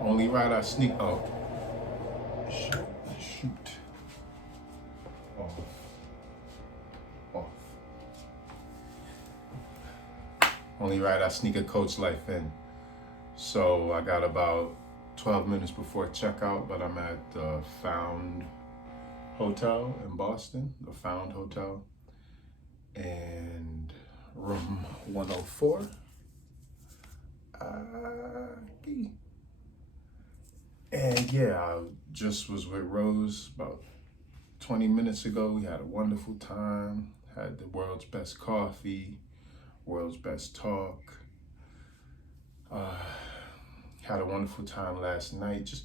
Only ride I sneak. Oh, shoot. Off. Off. Only ride I sneak a Coachlife in. So I got about 12 minutes before checkout, but I'm at the Found Hotel in Boston, the Found Hotel, and room 104. And yeah, I just was with Rose about 20 minutes ago. We had a wonderful time, had the world's best coffee, world's best talk. Had a wonderful time last night. Just,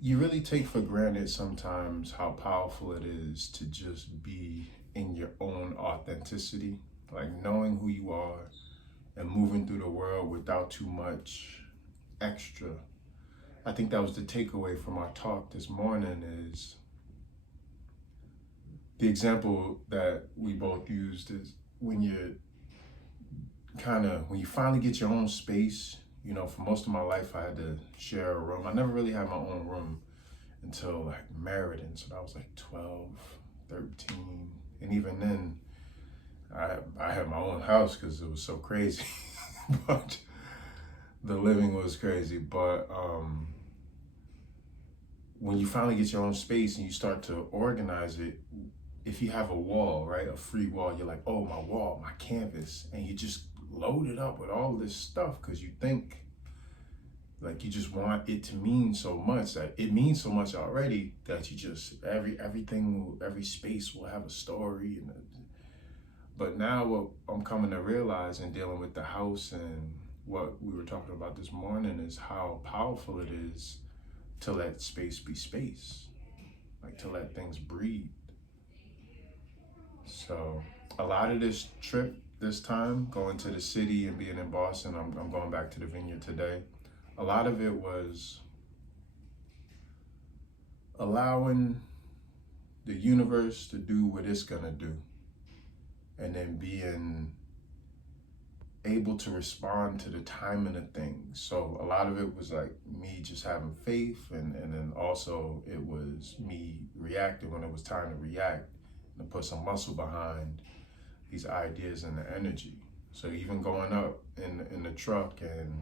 you really take for granted sometimes how powerful it is to just be in your own authenticity, like knowing who you are and moving through the world without too much extra. I think that was the takeaway from our talk this morning, is the example that we both used is when when you finally get your own space. You know, for most of my life, I had to share a room. I never really had my own room until like married. And so I was like 12, 13. And even then, I had my own house because it was so crazy. But the living was crazy. But when you finally get your own space and you start to organize it, if you have a wall, right, a free wall, you're like, oh, my wall, my canvas. And you just load it up with all this stuff because you think like you just want it to mean so much, that it means so much already, that you just every space will have a story. But now what I'm coming to realize in dealing with the house and what we were talking about this morning is how powerful it is to let space be space, like to let things breathe. So a lot of this trip this time, going to the city and being in Boston, I'm going back to the vineyard today. A lot of it was allowing the universe to do what it's gonna do, and then being able to respond to the timing of things. So a lot of it was like me just having faith, and then also it was me reacting when it was time to react and put some muscle behind these ideas and the energy. So even going up in the truck, and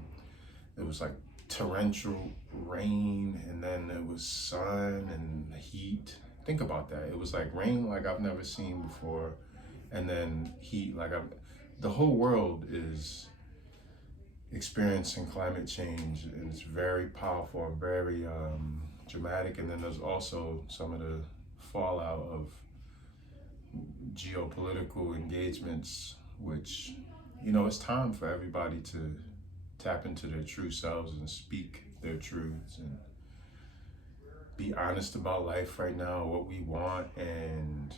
it was like torrential rain, and then it was sun and heat. Think about that. It was like rain like I've never seen before, and then heat like the whole world is experiencing climate change, and it's very powerful and very dramatic. And then there's also some of the fallout of geopolitical engagements, which, you know, it's time for everybody to tap into their true selves and speak their truths and be honest about life right now, what we want, and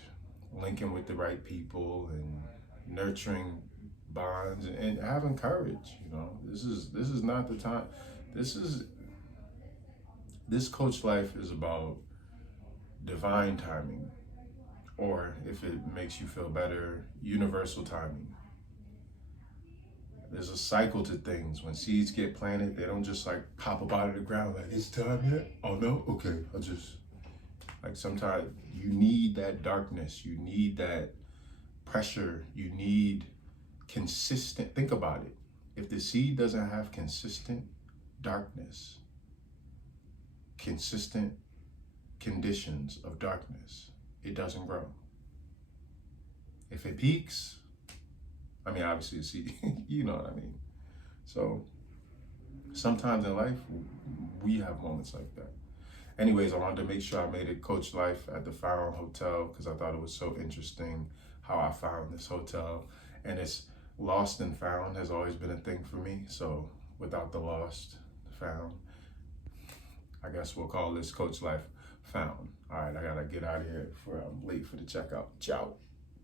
linking with the right people and nurturing bonds and having courage. You know, this is not the time. This Coachlife is about divine timing, or if it makes you feel better, universal timing. There's a cycle to things. When seeds get planted, they don't just like pop up out of the ground like, it's time yet? Oh no? Okay, I'll just, like, sometimes you need that darkness, you need that pressure, you need consistent, think about it. If the seed doesn't have consistent darkness, consistent conditions of darkness, it doesn't grow. If it peaks, I mean, obviously, see, you know what I mean. So sometimes in life, we have moments like that. Anyways, I wanted to make sure I made it Coachlife at the Found Hotel because I thought it was so interesting how I found this hotel. And it's lost and found has always been a thing for me. So without the lost, found, I guess we'll call this Coachlife Found. All right, I gotta get out of here before I'm late for the checkout. Ciao.